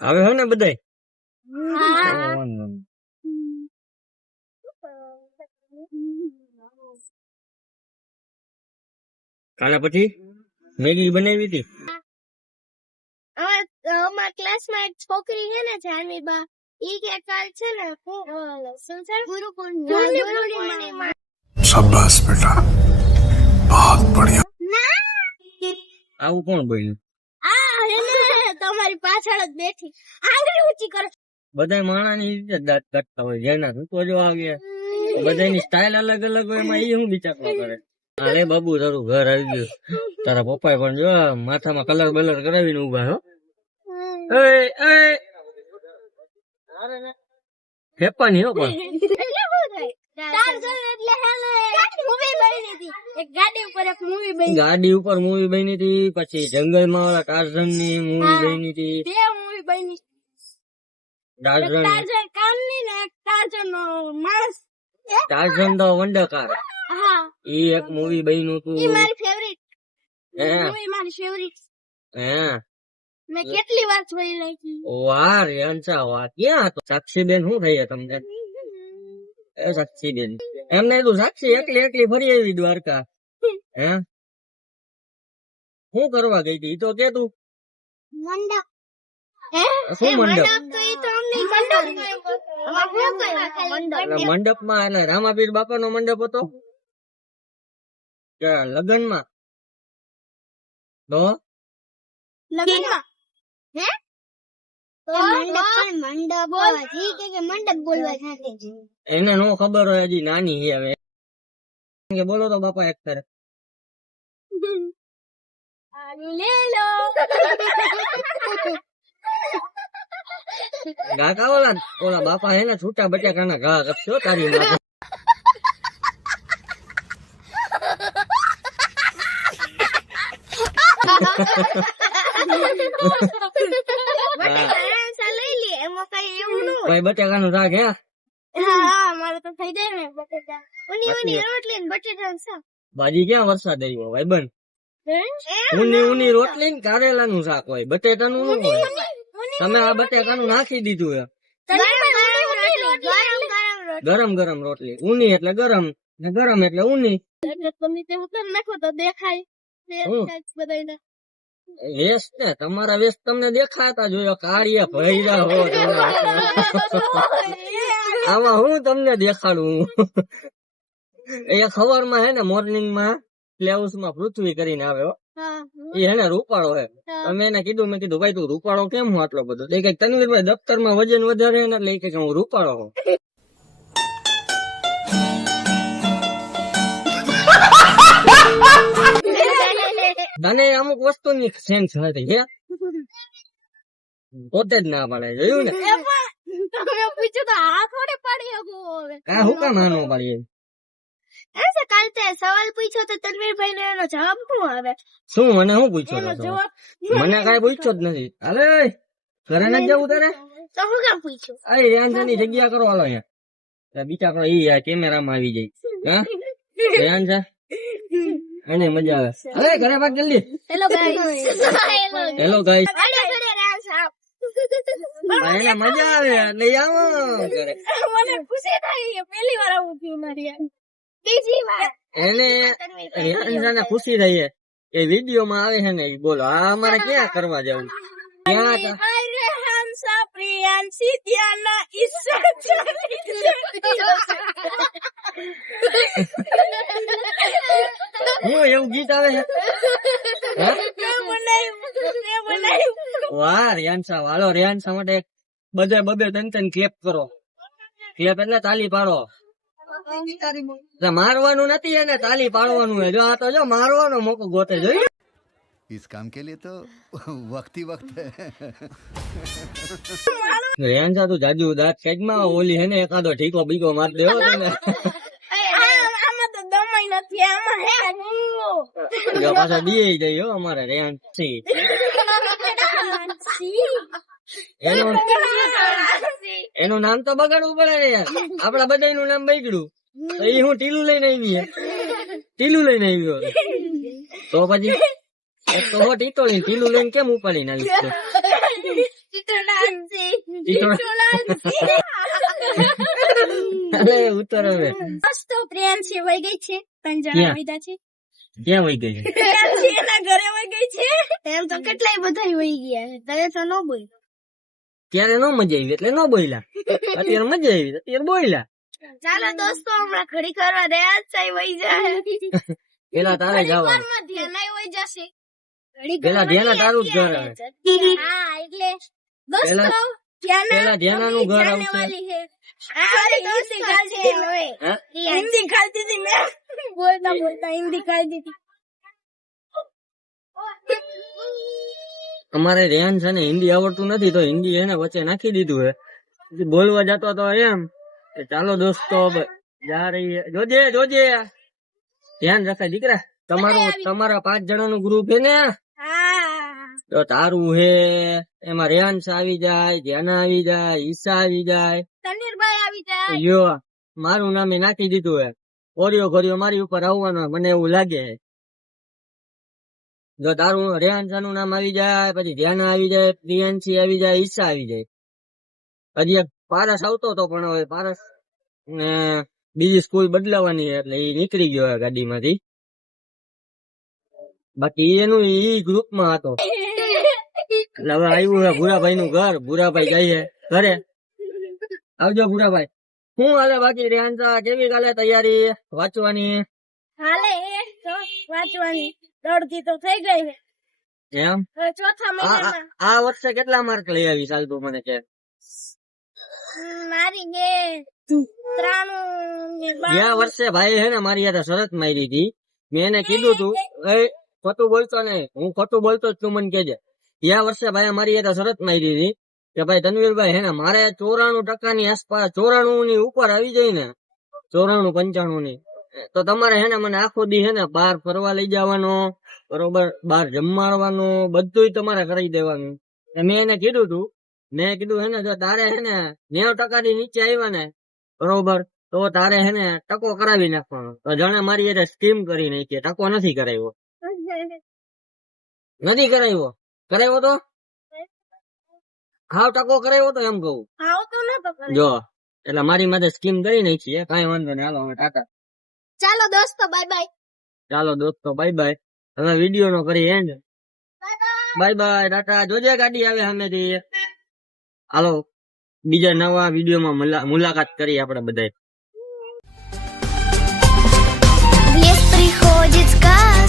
આવે હે ને બધાય કાલે પછી મેગી બનાવી હતી અમારા ક્લાસમાં એક છોકરી છે ને જાનવી બા ઈ કે કાલ છે ને ગુરુ પૂર્ણિમા शाबाश बेटा बहुत बढ़िया આવું કોણ બોલ્યું તમારી પાછળ જ બેઠી આંગળી ઊંચી કરે બધા માણાની રીતે દાંત કાઢતા હોય જેના તું તો જો આવ્યા બધાની સ્ટાઇલ અલગ અલગ હોય એમાં એ હું વિચારવા કરે અરે બાબુ તારું ઘર આવી ગયું તારા પપ્પાએ પણ જો માથામાં કલર બલર કરાવીને ઉભા હો હેપની હો પણ ગાડી ઉપર મૂવી બની હતી પછી જંગલમાં ઓલા ટાર્ઝન ની મૂવી બની હતી ટાર્ઝન તો વંડરકાર ઈ એક મૂવી બન્યું હતું હે મેં કેટલી વાર જોઈ નાખી વાહ રેન્સા વાહ ક્યાં હતો સાક્ષીબેન શું થઈ તમને એ સાક્ષીબેન એમ નહીં તું સાક્ષી એકલી એકલી ફરી આવી દ્વારકા હે શું કરવા ગઈ હતી ઈ તો કે તું મંડપ શું મંડપ મંડપ મંડપમાં એટલે રામાપીર બાપા નો મંડપ હતો કે લગ્નમાં તો એને નો ખબર હોય હજી નાની છે હવે કે બોલો તો બાપા એક ફેર ગા કા ઓલા બાપા હે ને છૂટા બટાકાના ઘા કરશો તારી માથે ભાઈ બટાકાનું શાક હે મારે તો થઈ જાય ને બટેટા ઉની રોટલી ને બટેટા શાક ભાજી ક્યાં વરસાદ આવ્યો ભાઈ બન ઉની રોટલી ને કારેલાનું શાક હોય બટેટાનું ન હોય તમે આ બટેકાનું નાખી દીધું હે ગરમ ગરમ રોટલી ઉની એટલે ગરમ ને ગરમ એટલે ઉની તમે તે ઉતર નાખો તો દેખાય બધાને વેશ ને તમારા વેશ તમને દેખાતા જોયો કાળિયા ભૈરા હો આમાં હું તમને દેખાડું એ સવારમાં હે ને મોર્નિંગ માં પ્લેહાઉસ માં પૃથ્વી કરીને આવે હો એ હે ને રૂપાળો હે તમે એને કીધું મેં કીધું ભાઈ તું રૂપાળો કેમ હું આટલો બધો તો કઈક તનવીરભાઈ દફતર માં વજન વધારે ને એટલે કે હું રૂપાળો હોઉં તને અમુક વસ્તુ ની સેન્સ હતી હે પોતે જ ના પાડે જોયું ને તમે પૂછ્યું તો આ થોડે પાડી શકો હવે આ હું કામ નાનો પાડીએ એસે કાલ તે સવાલ પૂછ્યો તો તનવીરભાઈ ને એનો જવાબ શું આવે શું મને શું પૂછ્યો એનો હતો જવાબ મને કઈ પૂછ્યો જ નથી અરે ઘરે નથી જવું તારે તો હું કેમ પૂછ્યું અરે રેન્જાની જગ્યા કરો હાલો અહીંયા બીજા કરો ઈ કેમેરામાં આવી જાય હા રેન્જા એને મજા આવે અરે ઘરે ભાગ જલ્દી હેલો ગાઈસ હેલો ગાઈસ આડે ઘરે રાસ આપ એને મજા આવે એટલે આવો ઘરે મને ખુશી થાય કે પહેલી વાર આવું થયું મારી બીજી વાર એને રેન્જાને ખુશી થઈ છે એ વિડીયો માં આવે છે ને ઈ બોલો આ અમારે ક્યાં કરવા જવું ક્યાં અરે હંસા પ્રિયાંશી ધ્યાના ઈચ્છા હું એવું ગીત આવે છે વાહ રિયાન્સા હાલો રિયાન્સા માટે બધે બબે તન ક્લેપ કરો ક્લેપ એટલે તાલી પાડો મારવાનું નથી એને તાલી પાડવાનું હે જો આ તો જો મારવાનો મોકો ગોતે જોઈ इस काम के लिए तो वक्त ही वक्त है રિયાન્સા તું જાજુ દાંત કેજમાં ઓલી હે ને એકાદો ઠીકો બીકો માર દેવો તને આમાં તો દમાઈ નથી આમાં હે જો પાછા દીએ જાય હો અમારે રિયાન્સી એનું નામ તો બગાડવું પડે ને યાર આપડા બધા નું નામ બગડ્યું તો એ હું ટીલું લઈને આવી ટીલું લઈને આવ્યો તો પછી એક તો હો ટીતો લઈને ટીલું લઈને કેમ ઉપાડીને આવીશ ઈ તો અરે ઉતર હવે તો પ્રિયાંશી વહી ગઈ છે 3 જણા ક્યાં? વહીદા છે ક્યાં વહી ગઈ છે? પ્રિયાંશી એના ઘરે વહી ગઈ છે એમ તો કેટલાય બધાય વહી ગયા છે તમે તો ન બોલ ત્યારે નો મજા આવી એટલે નો બોલ્યા, અત્યારે મજા આવી અત્યારે બોલ્યા. ચાલો દોસ્તો હમણાં ઘડી કરવા રહ્યા છે વહી જાય પેલા તારે જવાનું, ઘરમાં ધ્યાન વહી જશે પેલા ધ્યાના તારું જ ઘર આવે. હા એટલે દોસ્તો પેલા ધ્યાનાનું ઘર આવશે. હે? હિન્દી ખાતી હતી મેં બોલતા બોલતા હિન્દી ખાતી હતી અમારે રેન છે ને હિન્દી આવડતું નથી તો હિન્દી એને વચ્ચે નાખી દીધું હે. પછી બોલવા જતો તો એમ કે ચાલો દોસ્તો જા રહી હે. જોજે જોજે ધ્યાન રખાય દીકરા. તમારા 5 જણાનું ગ્રુપ હે ને, હા તો તારું હે એમાં રેહાન્સ આવી જાય, ધ્યાના આવી જાય, ઈશા આવી જાય, તનવીરભાઈ આવી જાય યો મારું નામે નાખી દીધું હે. ઓરિયો ઘરિયો મારી ઉપર આવવાનો મને એવું લાગે છે. જો તારું રેહાન્સાનું નામ આવી જાય, પછી ધ્યાના આવી જાય, પ્રિયાંશી આવી જાય, ઈશા આવી જાય. હજી એક પારસ આવતો હતો પણ હવે પારસ ને બીજી સ્કૂલ બદલાવાની છે એટલે એ નીકળી ગયો ગાડીમાંથી. બાકી એનું ઈ ગ્રુપમાં હતો એટલે હવે આવ્યું છે ભૂરાભાઈ નું ઘર. ભૂરાભાઈ જાય છે ઘરે. આવજો ભૂરાભાઈ. શું હાલે બાકી રેહાન્સા? કેવી ચાલે તૈયારી વાંચવાની? હાલે તો વાંચવાની દોડતી તો થઈ ગઈ છે એમ હવે ચોથા મહિનામાં આ વર્ષે કેટલા માર્ક લઈ આવી ચાલ તું મને કે? મારી ને 93 ને 92 ગયા વર્ષે ભાઈ હે ને મારી યાર શરત મારી હતી. મેં એને કીધું તું એ ખોટું બોલતો નહીં, હું ખોટું બોલતો જ તું મને કેજે. ગયા વર્ષે ભાઈ મારી યાર શરત મારી હતી કે ભાઈ તનવીરભાઈ હે ને મારે 94% ની આસપાસ 94 ની ઉપર આવી જાય ને 94-95 ની તો તમારે હે ને મને આખો દી હે ને બહાર ફરવા લઈ જવાનો, બરોબર, બહાર જમવાડવાનો, બધું તમારે કરી દેવાનું. મેં એને કીધું તું, મેં કીધું હે ને જો તારે હે ને 90% ની નીચે આવ્યા ને બરોબર તો તારે હે ને ટકો કરાવી નાખવાનો. તો જાણે મારી એટલે સ્કીમ કરી નાખી, ટકો નથી કરાવ્યો. નથી કરાવ્યો? કરાવ્યો તો હાવ ટકો કરાવ્યો તો એમ કહું. આવતો નતો કરે. જો એટલે મારી માથે સ્કીમ કરી નાખી છે. કાંઈ વાંધો નહીં, હાલો હવે ટાટા. ચાલો દોસ્તો બાય બાય ચાલો દોસ્તો બાય બાય. હવે વિડીયો નો કરી એન્ડ. Bye bye Tata. જોજે ગાડી આવે સામેથી. હાલો બીજા નવા વિડીયોમાં મુલાકાત કરી આપણે બધાય. Лес приходит сказка.